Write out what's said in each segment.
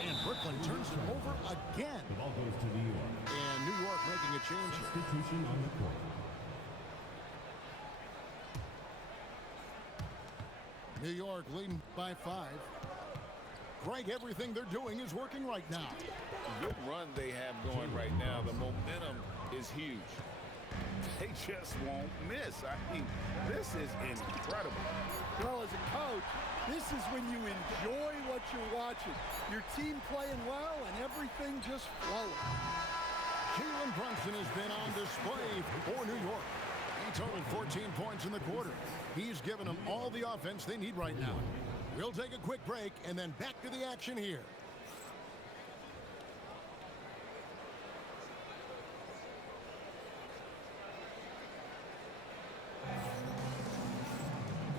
And Brooklyn turns it over again. The ball goes to New York. And New York making a change here. Substitution on the court. New York leading by 5. Greg, everything they're doing is working right now. Good run they have going right now. The momentum is huge. They just won't miss. I mean, this is incredible. Well, as a coach, this is when you enjoy what you're watching. Your team playing well and everything just flowing. Jalen Brunson has been on display for New York. He totaled 14 points in the quarter. He's given them all the offense they need right now. We'll take a quick break and then back to the action here.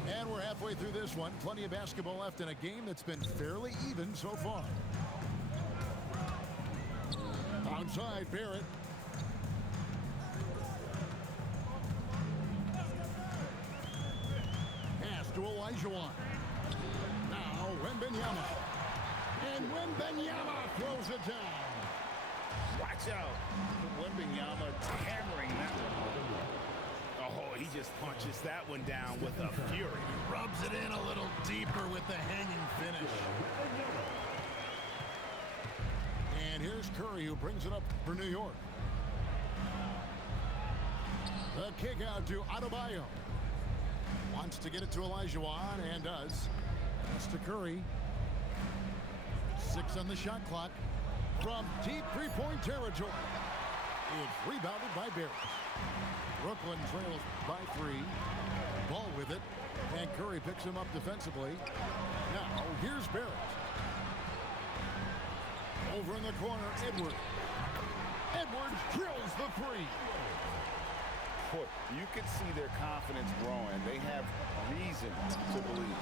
And we're halfway through this one. Plenty of basketball left in a game that's been fairly even so far. Outside, Barrett. Pass to Olajuwon. Now, Wembanyama. And Wembanyama throws it down. Watch out. Wembanyama hammering that one. Oh, he just punches that one down with a fury. Rubs it in a little deeper with the hanging finish. And here's Curry, who brings it up for New York. The kick out to Adebayo. Wants to get it to Olajuwon, and does. Pass to Curry. 6 on the shot clock. From deep three-point territory. It's rebounded by Barrett. Brooklyn trails by 3. Ball with it. And Curry picks him up defensively. Now, here's Barrett. Over in the corner, Edwards. Edwards drills the 3. Boy, you can see their confidence growing. They have reason to believe.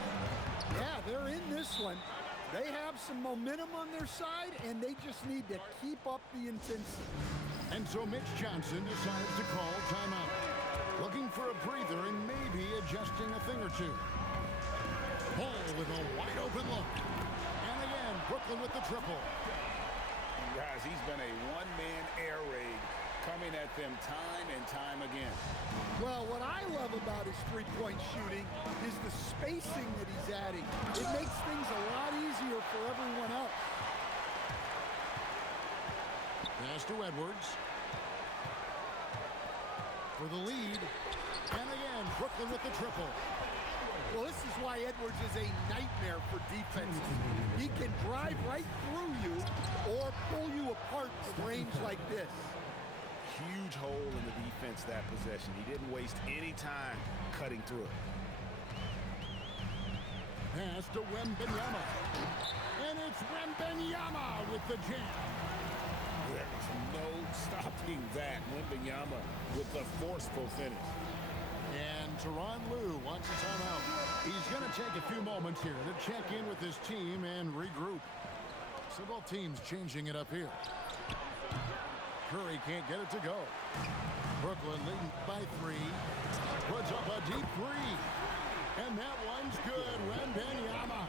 Yeah, they're in this one. They have some momentum on their side, and they just need to keep up the intensity. And so Mitch Johnson decides to call timeout. Looking for a breather and maybe adjusting a thing or two. Paul with a wide open look. And again, Brooklyn with the triple. Guys, he's been a one-man air raid coming at them time and time again. Well, what I love about his three-point shooting is the spacing that he's adding. It makes things a lot easier for everyone else. Pass to Edwards. For the lead. And again, Brooklyn with the triple. Well, this is why Edwards is a nightmare for defenses. He can drive right through you or pull you apart from range like this. Huge hole in the defense that possession. He didn't waste any time cutting through it. Pass to Wembanyama. And it's Wembanyama with the jam. There's no stopping that. Wembanyama with the forceful finish. And Tyronn Lue wants a timeout. He's going to take a few moments here to check in with his team and regroup. So both teams changing it up here. Curry can't get it to go. Brooklyn leading by 3. Puts up a deep 3. And that one's good. Wembanyama.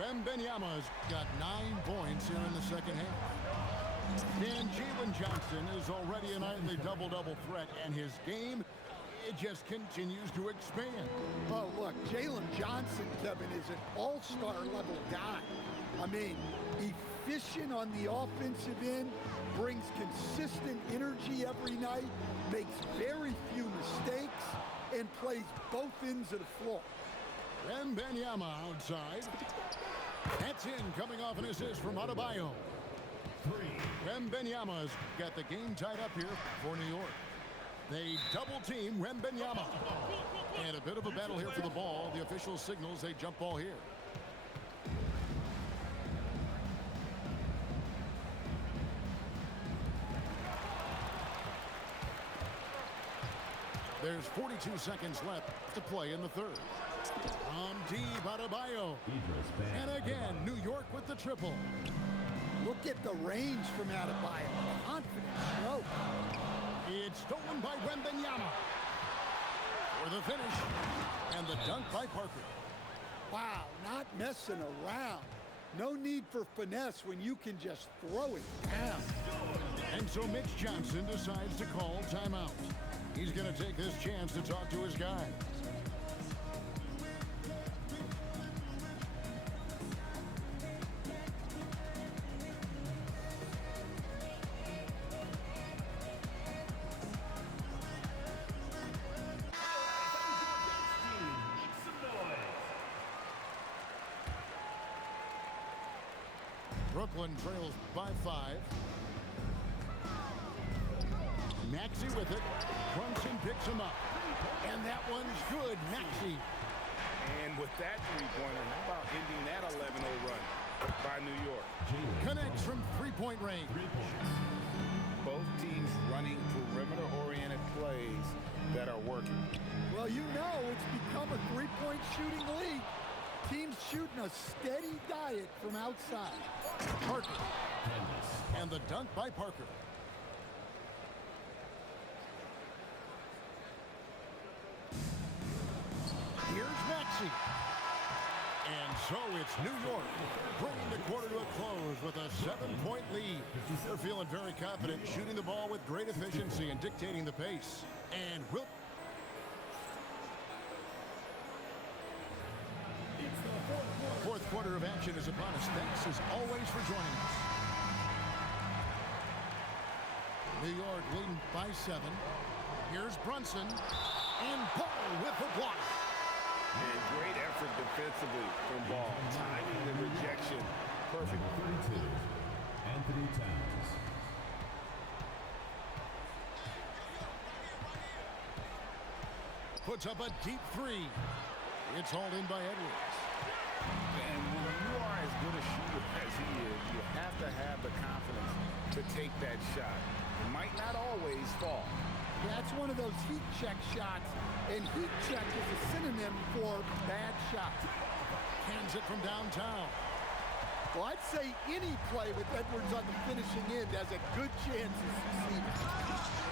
Wembanyama's got 9 points here in the second half. And Jalen Johnson is already a nightly double-double threat, and his game, it just continues to expand. Oh, look, Jalen Johnson, Kevin, is an all-star level guy. I mean, efficient on the offensive end, brings consistent energy every night, makes very few mistakes, and plays both ends of the floor. Wembanyama outside. That's in, coming off an assist from Adebayo. 3. Wembanyama's got the game tied up here for New York. They double-team Wembanyama. And a bit of a battle here for the ball. The official signals a jump ball here. There's 42 seconds left to play in the third. From deep, Adebayo. And again, New York with the triple. Look at the range from Adebayo. Confident stroke. It's stolen by Wembanyama. For the finish. And the dunk by Parker. Wow, not messing around. No need for finesse when you can just throw it down. And so Mitch Johnson decides to call timeout. He's going to take this chance to talk to his guys. Brooklyn trails by 5. Maxey with it. Brunson picks him up. And that one's good. Maxey. And with that three-pointer, how about ending that 11-0 run by New York? Connects from three-point range. Both teams running perimeter-oriented plays that are working. Well, you know it's become a three-point shooting league. Teams shooting a steady diet from outside. Parker. And the dunk by Parker. Here's Maxey. And so it's New York bringing the quarter to a close with a 7-point lead. They're feeling very confident, shooting the ball with great efficiency and dictating the pace. And fourth quarter of action is upon us. Thanks as always for joining us. New York leading by 7. Here's Brunson. And Paul with the block. And great effort defensively from Ball. Timing the rejection. Perfect. 32, Anthony Towns. Puts up a deep 3. It's hauled in by Edwards. And when you are as good a shooter as he is, you have to have the confidence to take that shot. It might not always fall. That's one of those heat check shots, and heat check is a synonym for bad shots. Hands it from downtown. Well, I'd say any play with Edwards on the finishing end has a good chance of succeeding.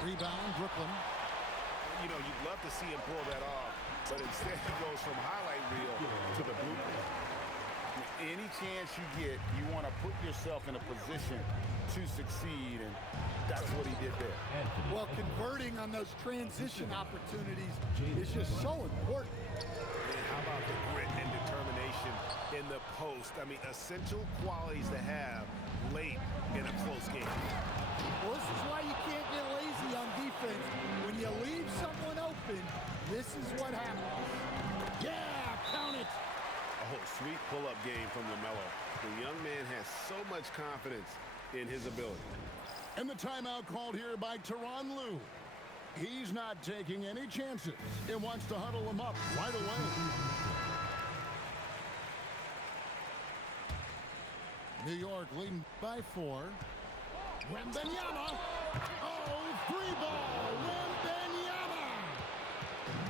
Rebound, Brooklyn. You know, you'd love to see him pull that off, but instead he goes from highlight reel to the blueprint. Any chance you get, you want to put yourself in a position to succeed, and that's what he did there. Well, converting on those transition opportunities is just so important. And how about the grit and determination in the post? I mean, essential qualities to have late in a close game. Well, this is why you can't get lazy on defense. When you leave someone open, this is what happens. Yeah, count it. Oh, sweet pull-up game from LaMelo. The young man has so much confidence in his ability. And the timeout called here by Tyronn Lue. He's not taking any chances. He wants to huddle them up right away. New York leading by 4. Wembanyama. Oh, free ball. Wembanyama.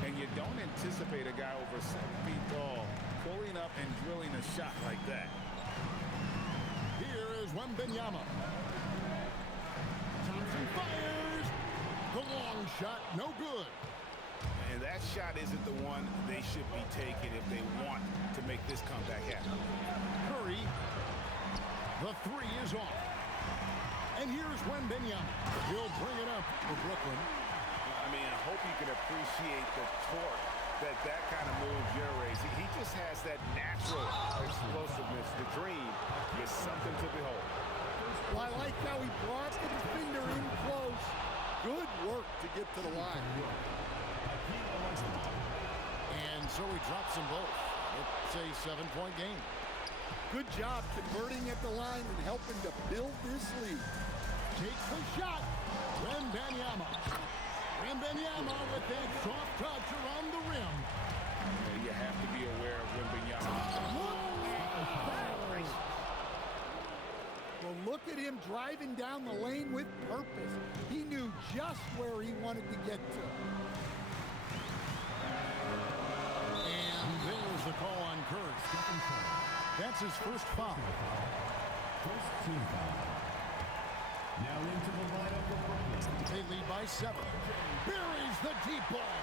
And you don't anticipate a guy over 7 feet tall pulling up and drilling a shot like that. Here is Wembanyama. Thompson fires. The long shot, no good. And that shot isn't the one they should be taking if they want to make this comeback happen. Curry. The 3 is off. And here's Wembanyama. He'll bring it up for Brooklyn. I mean, I hope you can appreciate the torque that kind of move generates. He just has that natural explosiveness. The dream is something to behold. Well, I like how he brought the defender in close. Good work to get to the line. And so he drops them both. It's a 7-point game. Good job converting at the line and helping to build this lead. Takes the shot. Wembanyama. Wembanyama with that soft touch around the rim. And you have to be aware of Wembanyama. Well, look at him driving down the lane with purpose. He knew just where he wanted to get to. And there's the call on Curry. That's his first foul. First team foul. Now into the lineup for Brooklyn. They lead by 7. Buries the deep ball.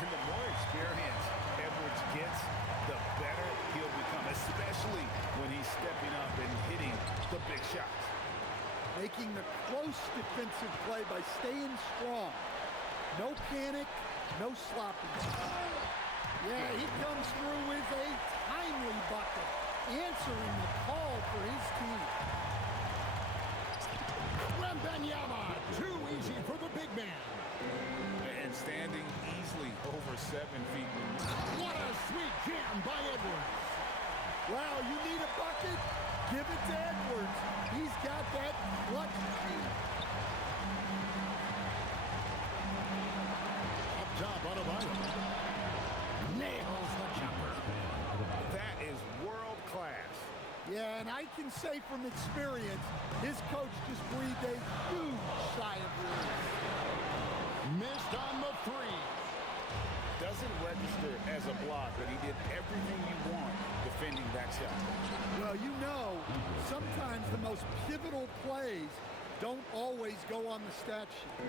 And the more experience Edwards gets, the better he'll become, especially when he making the close defensive play by staying strong. No panic, no sloppiness. Yeah, he comes through with a timely bucket, answering the call for his team. Wembanyama, too easy for the big man. And standing easily over 7 feet. What a sweet jam by Edwards. Wow, you need a bucket? Give it to Edwards. He's got that clutch speed. Up top, Adebayo. Nails the jumper. That is world class. Yeah, and I can say from experience, his coach just breathed a huge sigh of relief. Missed on the three. Doesn't register as a block, but he did everything you want defending that shot. Well, you know, sometimes the most pivotal plays don't always go on the stat sheet.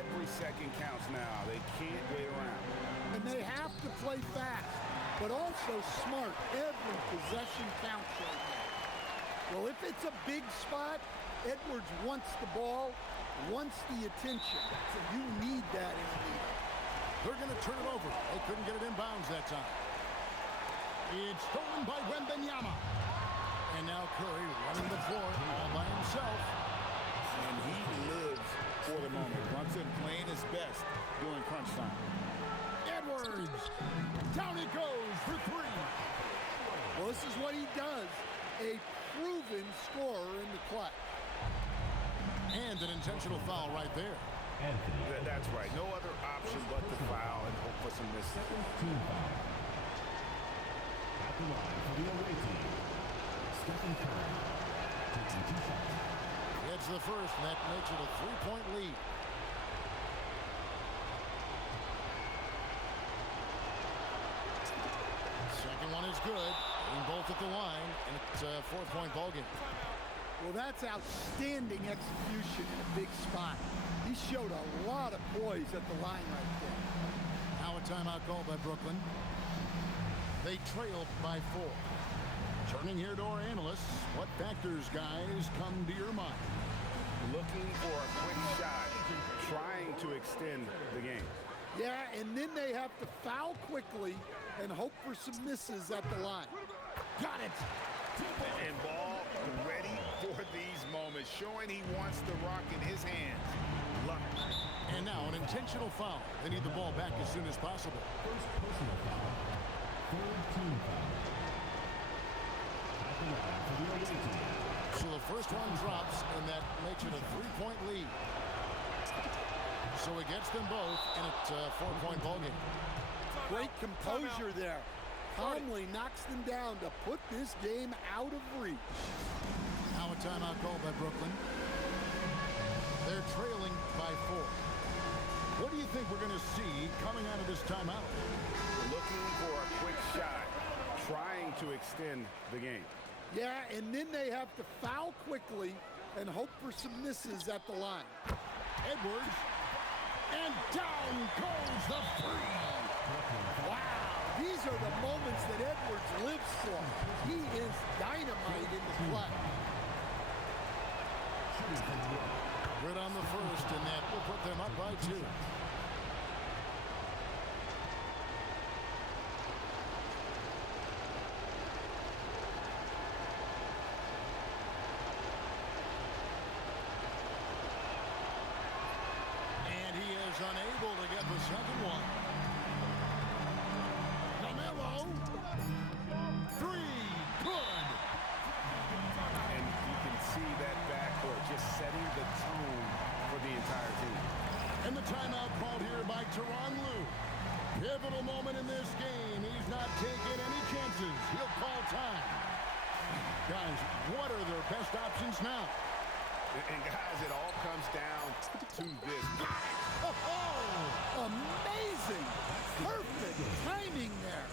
Every second counts now. They can't wait around. And they have to play fast, but also smart. Every possession counts right now. Well, if it's a big spot, Edwards wants the ball, wants the attention. So you need that in a leader. They're going to turn it over. They couldn't get it in bounds that time. It's stolen by Wembanyama. And now Curry running the floor all by himself. And he lives for the moment. Brunson playing his best during crunch time. Edwards. Down it goes for three. Well, this is what he does. A proven scorer in the clutch. And an intentional foul right there. That's right. No other option but to foul and hope for some misses. Team foul. At the line for the away team, Stephen Curry, taking 2 shots. It's the first, and that makes it a 3-point lead. Second one is good. Getting both at the line, and it's a 4-point ball game. Well, that's outstanding execution in a big spot. He showed a lot of poise at the line right there. Now a timeout called by Brooklyn. They trailed by 4. Turning here to our analysts, what factors, guys, come to your mind? Looking for a quick shot, trying to extend the game. Yeah, and then they have to foul quickly and hope for some misses at the line. Got it! And Ball ready for these moments, showing he wants the rock in his hands. Love it. And now an intentional foul. They need the ball back as soon as possible. First personal foul, third team foul. At the line for the away team. So the first one drops, and that makes it a 3-point lead. So it gets them both, and it's a 4-point ball game. Great composure there. Calmly knocks them down to put this game out of reach. Now a timeout called by Brooklyn. They're trailing by 4. What do you think we're going to see coming out of this timeout? Looking for a quick shot, trying to extend the game. Yeah, and then they have to foul quickly and hope for some misses at the line. Edwards. And down goes the three. Wow, these are the moments that Edwards lives for. He is dynamite in the clutch. Good on the first, and that will put them up by 2. And he is unable to get the second one. Lamelo. 3. Good. And you can see that backcourt just setting the tone for the entire team. And the timeout called here by Tyronn Lue. Pivotal moment in this game. He's not taking any chances. He'll call time. Guys, what are their best options now? And guys, it all comes down to this. Oh, amazing! Perfect timing there.